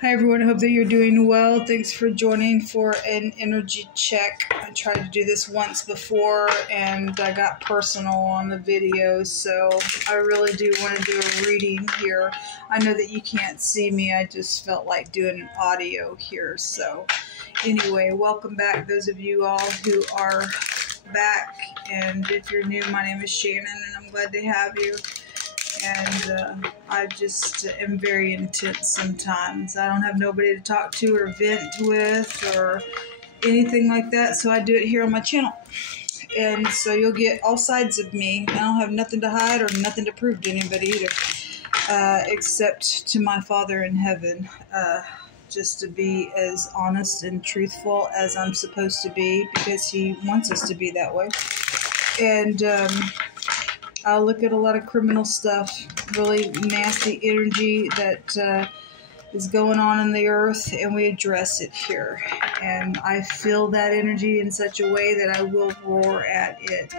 Hi everyone, I hope that you're doing well. Thanks for joining for an energy check. I tried to do this once before and I got personal on the video, so I really do want to do a reading here. I know that you can't see me, I just felt like doing an audio here. So anyway, welcome back those of you all who are back, and if you're new, my name is Shannon and I'm glad to have you. And I just am very intense sometimes. I don't have nobody to talk to or vent with or anything like that, so I do it here on my channel. And so you'll get all sides of me. I don't have nothing to hide or nothing to prove to anybody either, except to my Father in heaven, just to be as honest and truthful as I'm supposed to be, because He wants us to be that way. And I look at a lot of criminal stuff, really nasty energy that is going on in the earth, and we address it here. And I feel that energy in such a way that I will roar at it.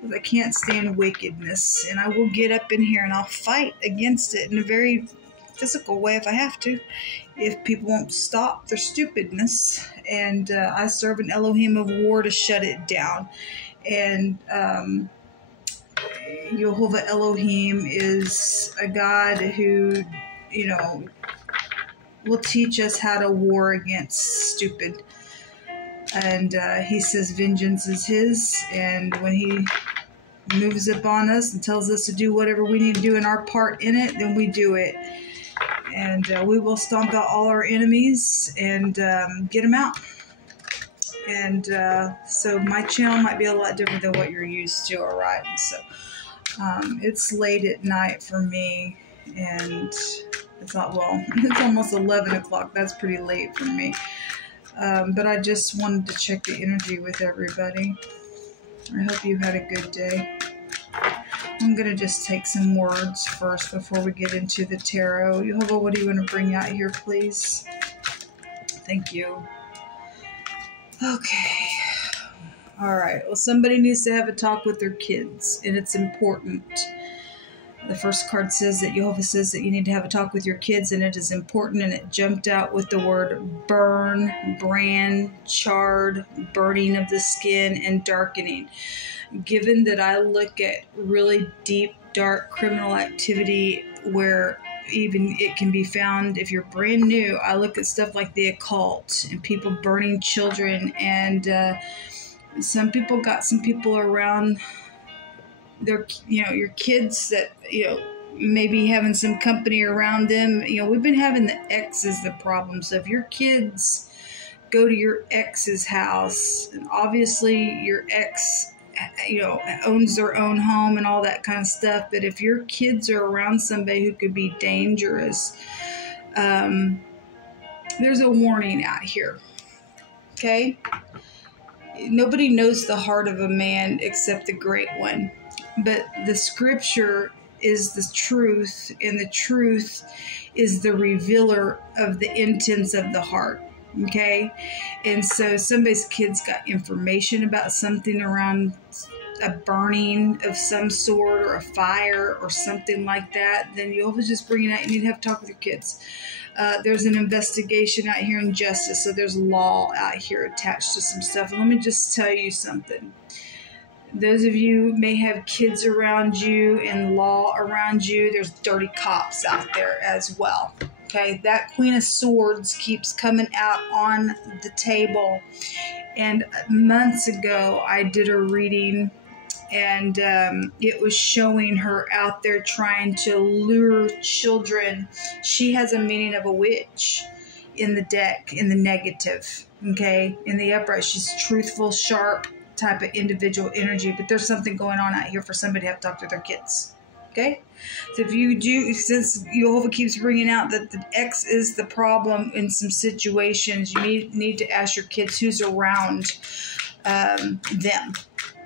Because I can't stand wickedness, and I will get up in here and I'll fight against it in a very physical way if I have to, if people won't stop their stupidness. And I serve an Elohim of war to shut it down. And Jehovah Elohim is a God who, will teach us how to war against stupid. And He says vengeance is His, and when He moves upon us and tells us to do whatever we need to do in our part in it, then we do it. And we will stomp out all our enemies and get them out. And so my channel might be a lot different than what you're used to, all right? So it's late at night for me, and it's not, well, it's almost 11 o'clock. That's pretty late for me. But I just wanted to check the energy with everybody. I hope you had a good day. I'm going to just take some words first before we get into the tarot. Jehovah, what do you want to bring out here, please? Thank you. Okay. All right. Well, somebody needs to have a talk with their kids, and it's important. The first card says that Jehovah says that you need to have a talk with your kids, and it is important, and it jumped out with the word burn, brand, charred, burning of the skin, and darkening. Given that I look at really deep, dark criminal activity where even it can be found if you're brand new, I look at stuff like the occult and people burning children, and some people got some people around their, your kids that, maybe having some company around them. We've been having the X as the problem. So if your kids go to your ex's house, and obviously your ex, owns their own home and all that kind of stuff. But if your kids are around somebody who could be dangerous, there's a warning out here. Okay? Nobody knows the heart of a man except the Great One. But the scripture is the truth, and the truth is the revealer of the intents of the heart. Okay? And so somebody's kids got information about something around a burning of some sort or a fire or something like that, then you'll just bring it out. You need to have a talk with your kids. There's an investigation out here in justice, so there's law out here attached to some stuff. And let me just tell you something. Those of you may have kids around you and law around you, there's dirty cops out there as well. Okay, that Queen of Swords keeps coming out on the table. And months ago, I did a reading, and it was showing her out there trying to lure children. She has a meaning of a witch in the deck, in the negative. Okay, in the upright, she's truthful, sharp type of individual energy. But there's something going on out here for somebody to have to talk to their kids. Okay, so if you do, since Jehovah keeps bringing out that the X is the problem in some situations, you need to ask your kids who's around them.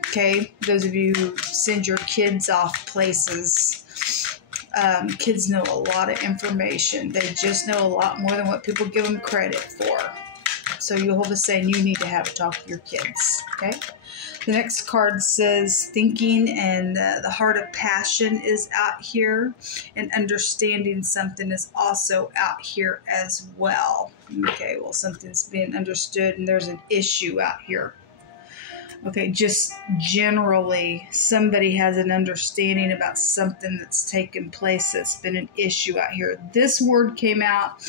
Okay, those of you who send your kids off places, kids know a lot of information. They just know a lot more than what people give them credit for. So Jehovah's saying you need to have a talk with your kids, okay? The next card says thinking, and the heart of passion is out here, and understanding something is also out here as well. Okay, well, something's being understood and there's an issue out here. Okay, just generally, somebody has an understanding about something that's taken place that's been an issue out here. This word came out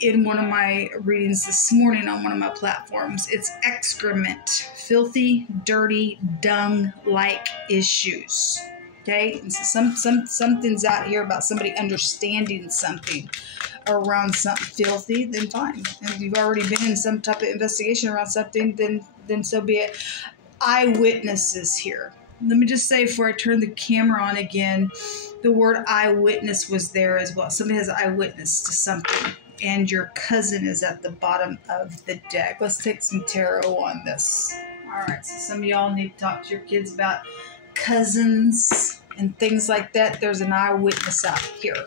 in one of my readings this morning on one of my platforms. It's excrement, filthy, dirty, dung-like issues. Okay, and so something's out here about somebody understanding something around something filthy. Then fine. And if you've already been in some type of investigation around something, then so be it. Eyewitnesses here. Let me just say before I turn the camera on again, the word eyewitness was there as well. Somebody has an eyewitness to something. And your cousin is at the bottom of the deck. Let's take some tarot on this. All right, so some of y'all need to talk to your kids about cousins and things like that. There's an eyewitness out here,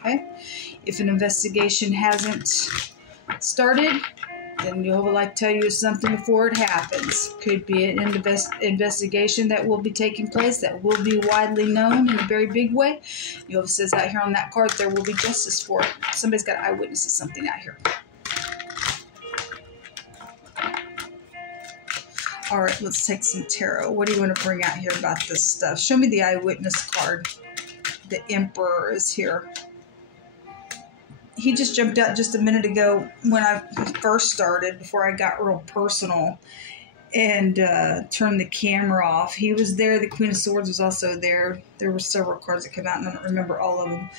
okay? If an investigation hasn't started, then Jehovah like to tell you something before it happens. Could be an investigation that will be taking place, that will be widely known in a very big way. Jehovah says out here on that card, there will be justice for it. Somebody's got eyewitness to something out here. All right, let's take some tarot. What do you want to bring out here about this stuff? Show me the eyewitness card. The Emperor is here. He just jumped out just a minute ago when I first started, before I got real personal and turned the camera off. He was there. The Queen of Swords was also there. There were several cards that came out, and I don't remember all of them.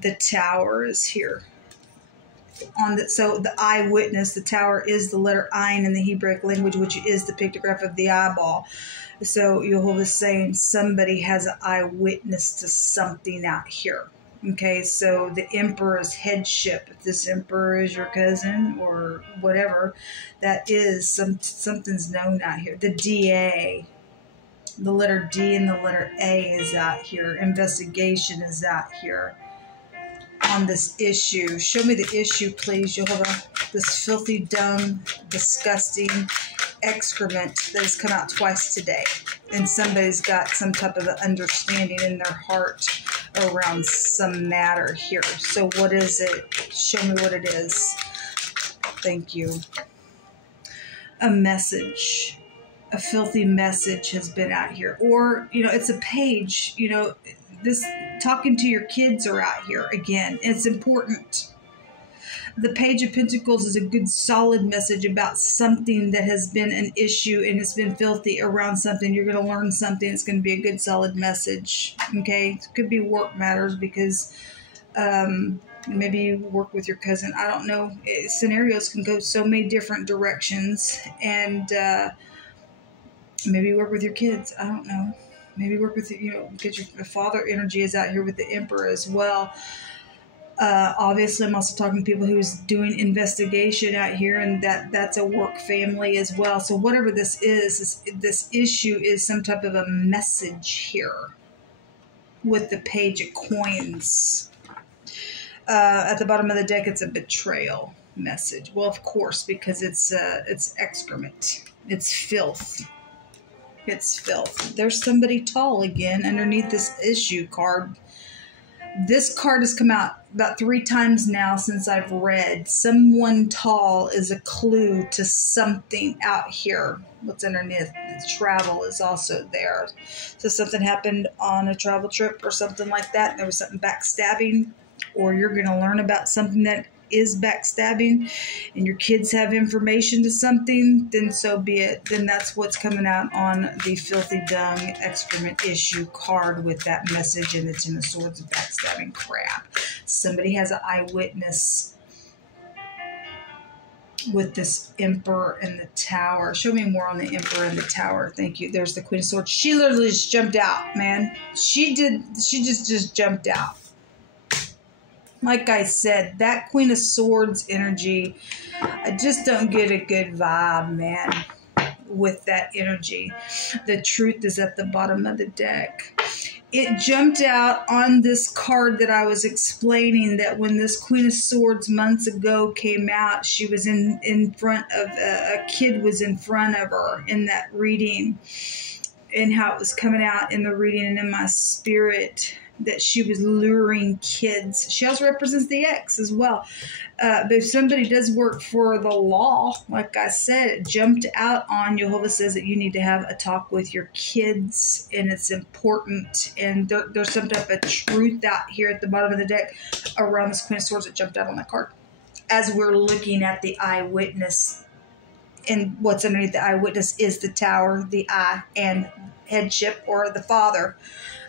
The Tower is here. So the eyewitness, the Tower is the letter Ayin in the Hebrew language, which is the pictograph of the eyeball. So Jehovah is saying somebody has an eyewitness to something out here. Okay, so the Emperor's headship, if this Emperor is your cousin or whatever, that is something's known out here. The DA, the letter D and the letter A is out here. Investigation is out here on this issue. Show me the issue, please, Jehovah. This filthy, dung, disgusting excrement that has come out twice today. And somebody's got some type of understanding in their heart around some matter here. So what is it? Show me what it is. Thank you. A message. A filthy message has been out here. Or, it's a page, this talking to your kids are out here again. It's important. The Page of Pentacles is a good solid message about something that has been an issue and it's been filthy around something. You're going to learn something. It's going to be a good solid message. Okay. It could be work matters because maybe you work with your cousin. I don't know. Scenarios can go so many different directions. And maybe you work with your kids. I don't know. Maybe work with, because your father energy is out here with the Emperor as well. Obviously, I'm also talking to people who's doing investigation out here, and that's a work family as well. So whatever this is, this issue is some type of a message here with the Page of Coins. At the bottom of the deck, it's a betrayal message. Well, of course, because it's excrement. It's filth. It's filth. There's somebody tall again underneath this issue card. This card has come out about 3 times now since I've read. Someone tall is a clue to something out here. What's underneath? Travel is also there. So something happened on a travel trip or something like that. There was something backstabbing, or you're going to learn about something that is backstabbing, and your kids have information to something, then so be it. Then that's what's coming out on the filthy dung excrement issue card with that message, and it's in the Swords of backstabbing crap. Somebody has an eyewitness with this Emperor and the Tower. Show me more on the Emperor and the Tower. Thank you. There's the Queen of Swords. She literally just jumped out, man. She just jumped out. Like I said, that Queen of Swords energy, I just don't get a good vibe, man, with that energy. The Truth is at the bottom of the deck. it jumped out on this card that I was explaining that when this Queen of Swords months ago came out, she was in front of, a kid was in front of her in that reading, and how it was coming out in the reading and in my spirit that she was luring kids. She also represents the X as well. But if somebody does work for the law, like I said, it jumped out on Jehovah says that you need to have a talk with your kids, and it's important. And there's some type of truth out here at the bottom of the deck around this Queen of Swords that jumped out on that card. As we're looking at the eyewitness, and what's underneath the eyewitness is the tower, the eye, and headship, or the father.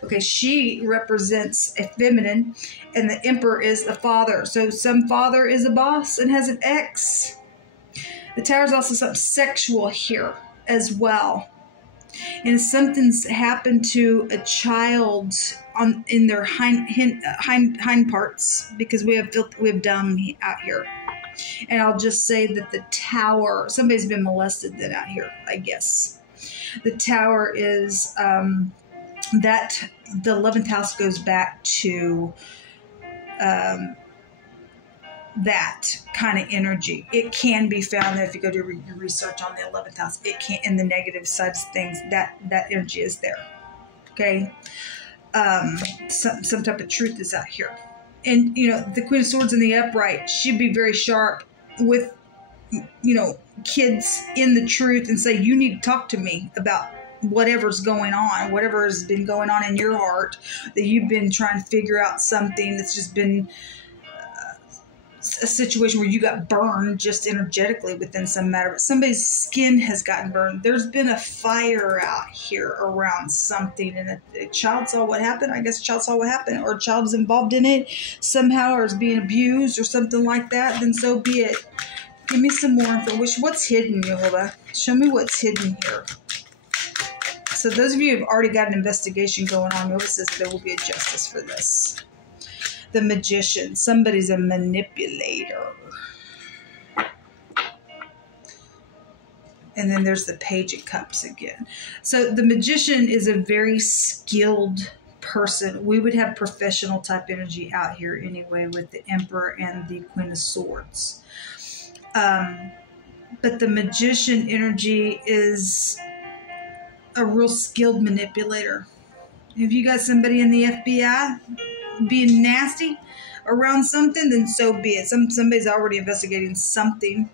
Okay, she represents a feminine, and the Emperor is the father. So some father is a boss and has an X. The tower is also something sexual here as well. And if something's happened to a child in their hind parts, because we have dung out here. And I'll just say that the tower, somebody's been molested then out here, I guess. The tower is that the 11th house goes back to that kind of energy. It can be found there if you go do your research on the 11th house. It can, in the negative side of things, that energy is there. Okay, some type of truth is out here. And, you know, the Queen of Swords in the upright, she'd be very sharp with, you know, kids in the truth and say, you need to talk to me about whatever's going on, whatever has been going on in your heart, that you've been trying to figure out something that's just been a situation where you got burned just energetically within some matter. But somebody's skin has gotten burned. There's been a fire out here around something, and a child saw what happened. I guess a child saw what happened, or a child is involved in it somehow, or is being abused or something like that. Then so be it. Give me some more information. What's hidden, Jehovah? Show me what's hidden here. So those of you who have already got an investigation going on, Jehovah says there will be a justice for this. The Magician. Somebody's a manipulator. And then there's the Page of Cups again. So the Magician is a very skilled person. We would have professional type energy out here anyway with the Emperor and the Queen of Swords. But the Magician energy is a real skilled manipulator. If you got somebody in the FBI being nasty around something, then so be it. Somebody's already investigating something.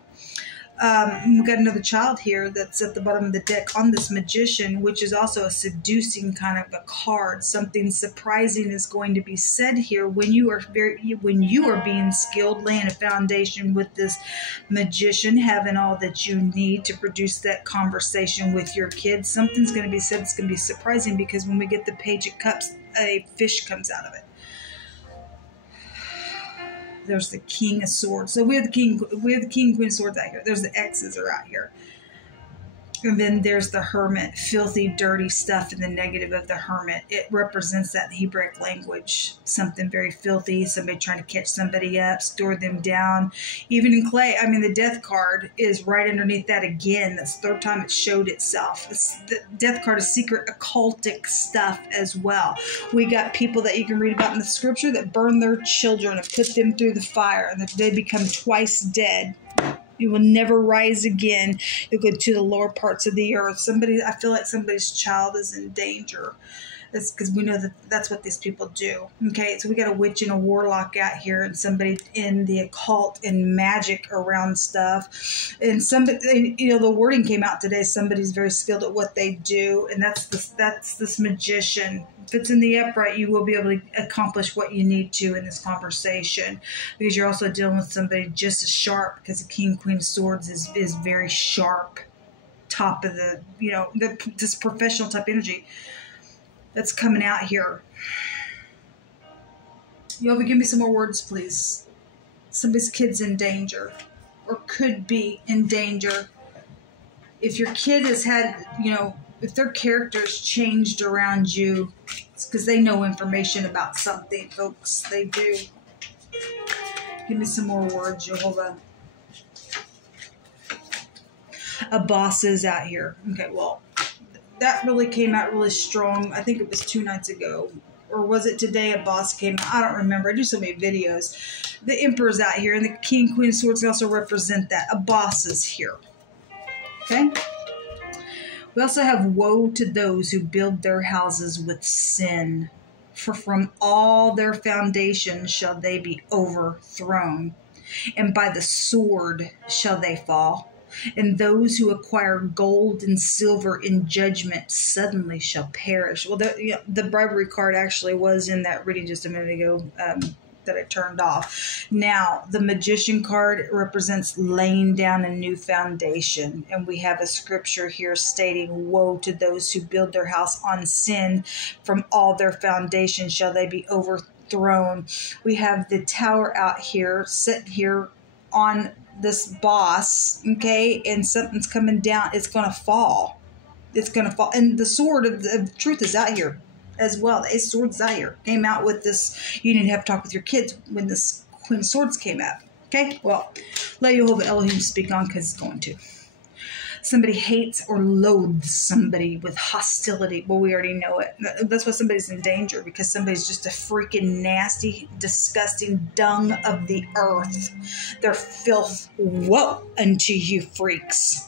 We've got another child here that's at the bottom of the deck on this Magician, which is also a seducing kind of a card. Something surprising is going to be said here when you are being skilled, laying a foundation with this Magician, having all that you need to produce that conversation with your kids. Something's going to be said that's going to be surprising, because when we get the Page of Cups, a fish comes out of it. There's the King of Swords. So we have the King Queen of Swords out here. There's the X's are out here. And then there's the Hermit, filthy, dirty stuff in the negative of the Hermit. It represents that Hebraic language, something very filthy, somebody trying to catch somebody up, store them down. Even in clay, I mean, the Death card is right underneath that again. That's the third time it showed itself. The Death card is secret occultic stuff as well. We got people that you can read about in the scripture that burn their children and put them through the fire, and that they become twice dead. You will never rise again. You'll go to the lower parts of the earth. I feel like somebody's child is in danger. That's because we know that that's what these people do. Okay, so we got a witch and a warlock out here, and somebody in the occult and magic around stuff. And somebody, you know, the wording came out today. Somebody's very skilled at what they do, and that's this Magician. If it's in the upright, you will be able to accomplish what you need to in this conversation, because you're also dealing with somebody just as sharp, because the King, Queen of Swords is very sharp, top of the, you know, this professional type energy that's coming out here. You'll give me some more words, please. Somebody's kid's in danger, or could be in danger. If your kid has had, you know, if their character's changed around you, it's because they know information about something, folks. They do. Give me some more words, Jehovah. A boss is out here. Okay, well, that really came out really strong. I think it was 2 nights ago. Or was it today a boss came out? I don't remember. I do so many videos. The Emperor's out here, and the King, Queen of Swords also represent that. A boss is here. Okay? We also have woe to those who build their houses with sin, for from all their foundations shall they be overthrown, and by the sword shall they fall. And those who acquire gold and silver in judgment suddenly shall perish. Well, the bribery card actually was in that reading just a minute ago that I turned off. Now, the Magician card represents laying down a new foundation. And we have a scripture here stating, woe to those who build their house on sin. From all their foundations shall they be overthrown. We have the Tower out here, sitting here on this boss, okay, and something's coming down. It's going to fall. It's going to fall. And the sword of truth is out here as well. The Ace of Swords is out here. Came out with this. You didn't have to talk with your kids when this Queen of Swords came out. Okay, well, let Jehovah Elohim speak on, because it's going to. Somebody hates or loathes somebody with hostility. Well, we already know it. That's why somebody's in danger, because somebody's just a freaking nasty, disgusting dung of the earth. They're filth. Woe unto you, freaks.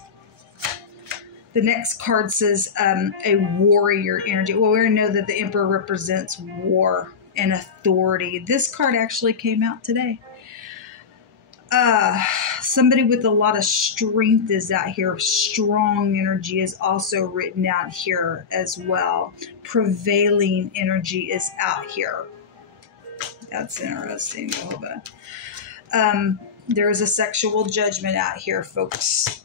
The next card says a warrior energy. Well, we already know that the Emperor represents war and authority. This card actually came out today. Somebody with a lot of strength is out here. Strong energy is also written out here as well. Prevailing energy is out here. That's interesting. There is a sexual judgment out here, folks.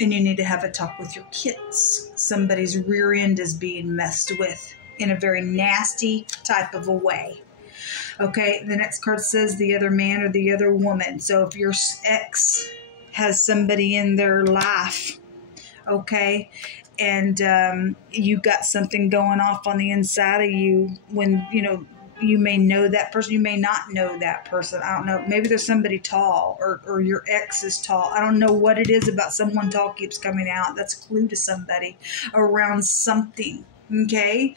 And you need to have a talk with your kids. Somebody's rear end is being messed with in a very nasty type of a way. Okay, the next card says the other man or the other woman. So if your ex has somebody in their life, okay, and you got something going off on the inside of you, when, you know, you may know that person, you may not know that person. I don't know. Maybe there's somebody tall, or your ex is tall. I don't know what it is about someone tall keeps coming out. That's a clue to somebody around something, okay?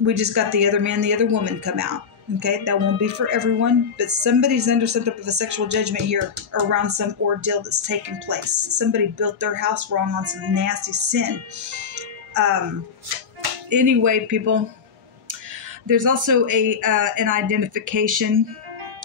We just got the other man, the other woman come out. Okay, that won't be for everyone, but somebody's under some type of a sexual judgment here around some ordeal that's taken place. Somebody built their house wrong on some nasty sin. Anyway, people, there's also an identification.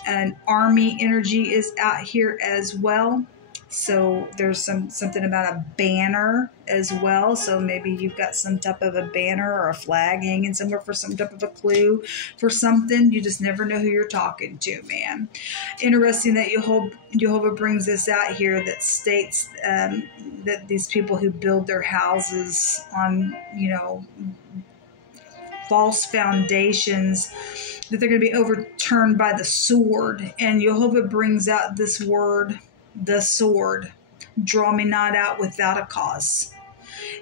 An army energy is out here as well. So there's something about a banner as well. So maybe you've got some type of a banner or a flag hanging somewhere for some type of a clue for something. You just never know who you're talking to, man. Interesting that Jehovah brings this out here that states that these people who build their houses on, you know, false foundations, that they're going to be overturned by the sword. And Jehovah brings out this word, the sword. Draw me not out without a cause,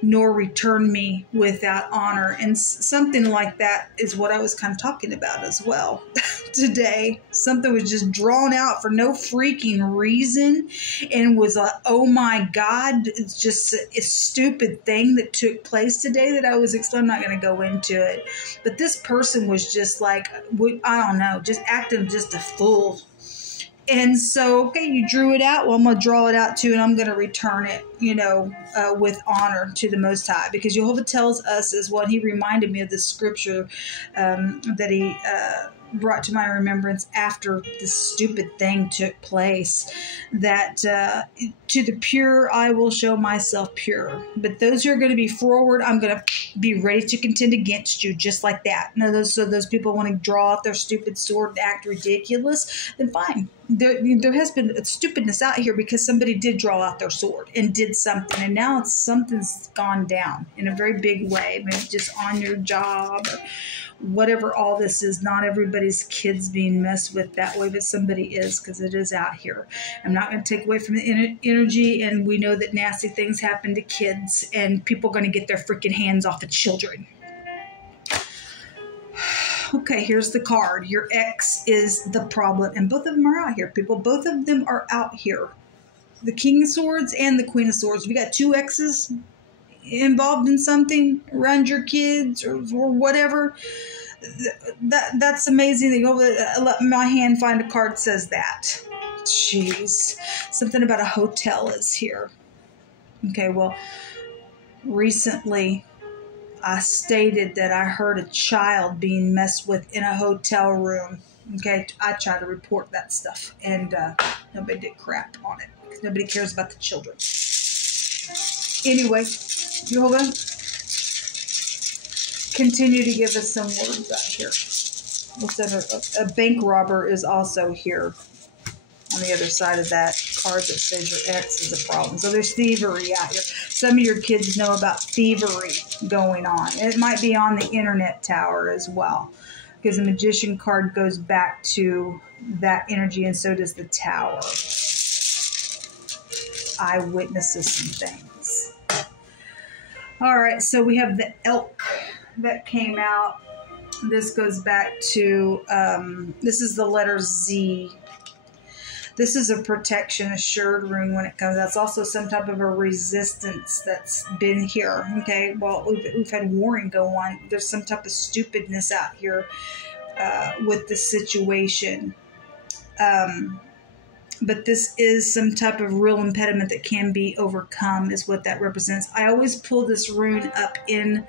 nor return me without honor. And something like that is what I was kind of talking about as well today. Something was just drawn out for no freaking reason and was like, oh my God, it's just a stupid thing that took place today that I was explaining. I'm not going to go into it. But this person was just like, I don't know, just acting just a fool. And so, okay, you drew it out. Well, I'm going to draw it out too, and I'm going to return it, you know, with honor to the Most High. Because Jehovah tells us as well, and he reminded me of this scripture that he brought to my remembrance after this stupid thing took place, that to the pure I will show myself pure. But those who are going to be forward, I'm going to be ready to contend against you, just like that. Now, so those people want to draw out their stupid sword and act ridiculous, then fine. There has been stupidness out here because somebody did draw out their sword and did something, and now something's gone down in a very big way, maybe just on your job or whatever all this is. Not everybody's kids being messed with that way, but somebody is, because it is out here. I'm not going to take away from the energy, and we know that nasty things happen to kids, and people are going to get their freaking hands off of children. Okay, here's the card. Your ex is the problem. And both of them are out here, people. Both of them are out here. The King of Swords and the Queen of Swords. We got two exes involved in something around your kids or whatever, that's amazing that you let my hand find a card that says that. Jeez. Something about a hotel is here. Okay, well, recently I stated that I heard a child being messed with in a hotel room. Okay, I tried to report that stuff, and nobody did crap on it because nobody cares about the children. Anyway, Jehovah, continue to give us some words out here. Looks like a bank robber is also here on the other side of that card that says your ex is a problem. So there's thievery out here. Some of your kids know about thievery going on. It might be on the internet tower as well, because the Magician card goes back to that energy, and so does the Tower. Eyewitnesses some things. All right, so we have the Elk that came out. This goes back to, this is the letter Z. This is a protection assured rune when it comes. That's also some type of a resistance that's been here. Okay, well, we've had warring go on. There's some type of stupidness out here with the situation. But this is some type of real impediment that can be overcome is what that represents. I always pull this rune up in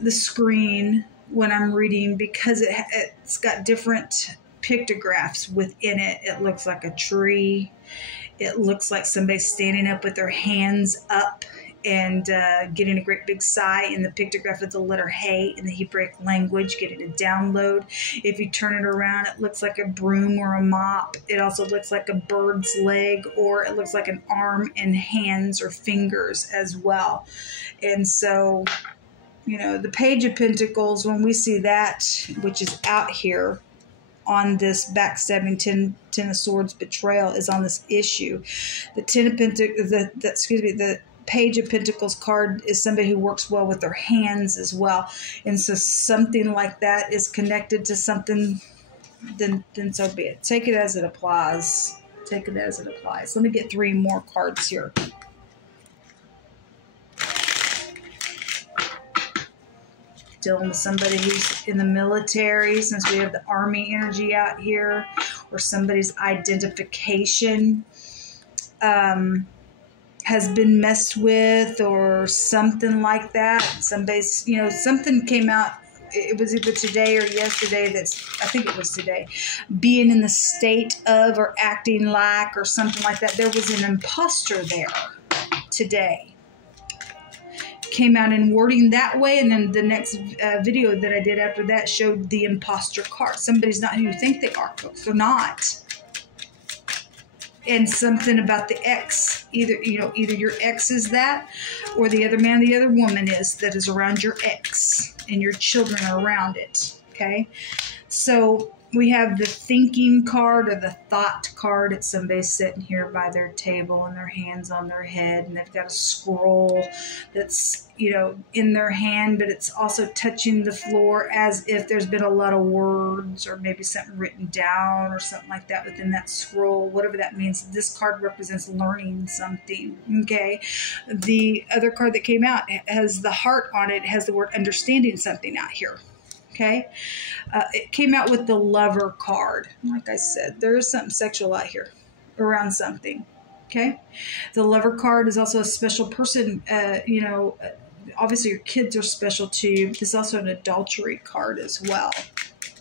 the screen when I'm reading because it's got different pictographs within it. It looks like a tree. It looks like somebody standing up with their hands up and getting a great big sigh in the pictograph of the letter Hey in the Hebraic language, getting a download. If you turn it around, it looks like a broom or a mop. It also looks like a bird's leg, or it looks like an arm and hands or fingers as well. And so, you know, the Page of Pentacles, when we see that, which is out here on this backstabbing Ten of Swords betrayal, is on this issue. The the Page of Pentacles card is somebody who works well with their hands as well. And so something like that is connected to something, then so be it. Take it as it applies. Take it as it applies. Let me get 3 more cards here. Dealing with somebody who's in the military, since we have the Army energy out here, or somebody's identification has been messed with, or something like that. Somebody's, you know, something came out. It was either today or yesterday. I think it was today. Being in the state of or acting like or something like that. There was an imposter there today. Came out in wording that way, and then the next video that I did after that showed the imposter card. Somebody's not who you think they are, folks. They're not. And something about the ex, either your ex is that, or the other man, the other woman is that is around your ex, and your children are around it. Okay, so we have the thinking card, or the thought card. It's somebody sitting here by their table and their hands on their head, and they've got a scroll that's, you know, in their hand, but it's also touching the floor as if there's been a lot of words or maybe something written down or something like that within that scroll, whatever that means. This card represents learning something. Okay, the other card that came out has the heart on it, has the word understanding something out here. Okay, it came out with the Lover card. Like I said, there is something sexual out here around something. Okay, the Lover card is also a special person. You know, obviously your kids are special to you. This is also an adultery card as well,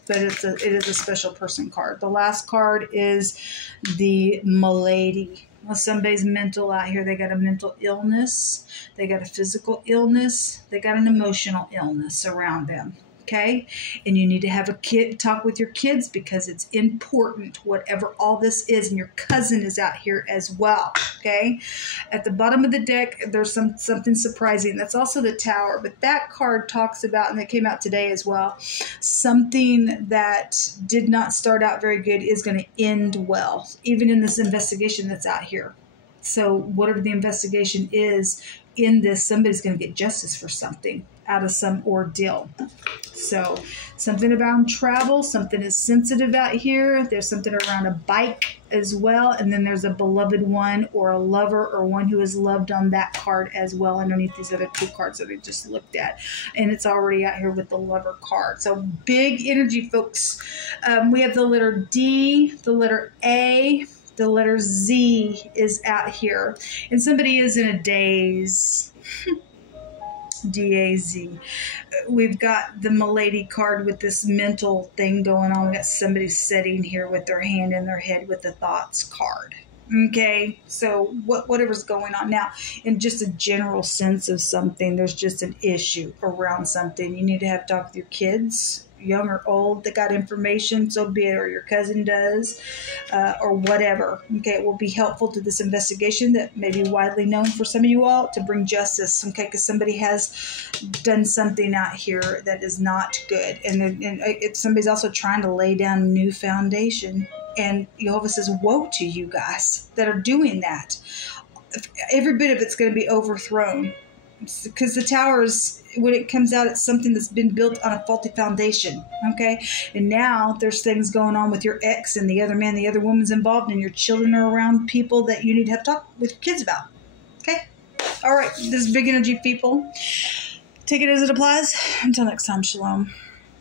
but it is a special person card. The last card is the Milady. Well, somebody's mental out here. They got a mental illness. They got a physical illness. They got an emotional illness around them. Okay, and you need to have a talk with your kids, because it's important, whatever all this is. And your cousin is out here as well. Okay, at the bottom of the deck, there's something surprising. That's also the Tower, but that card talks about, and it came out today as well, something that did not start out very good is going to end well, even in this investigation that's out here. So whatever the investigation is, in this, somebody's going to get justice for something out of some ordeal. So something about travel, something is sensitive out here. There's something around a bike as well. And then there's a beloved one or a lover or one who is loved on that card as well underneath these other two cards that we just looked at. And it's already out here with the lover card. So big energy, folks. We have the letter D, the letter A, the letter Z is out here. And somebody is in a daze. D-A-Z. We've got the Milady card with this mental thing going on. We got somebody sitting here with their hand in their head with the thoughts card. Okay, so whatever's going on now, in just a general sense of something, there's just an issue around something. You need to have talk with your kids, young or old, that got information, so be it, or your cousin does, or whatever. Okay, it will be helpful to this investigation that may be widely known for some of you all to bring justice. Okay, because somebody has done something out here that is not good, and if somebody's also trying to lay down a new foundation. And Jehovah says, woe to you guys that are doing that. Every bit of it's going to be overthrown. Because the towers, when it comes out, it's something that's been built on a faulty foundation. Okay? And now there's things going on with your ex and the other man, the other woman's involved, and your children are around people that you need to have talk with your kids about. Okay? All right. This is big energy, people. Take it as it applies. Until next time, shalom.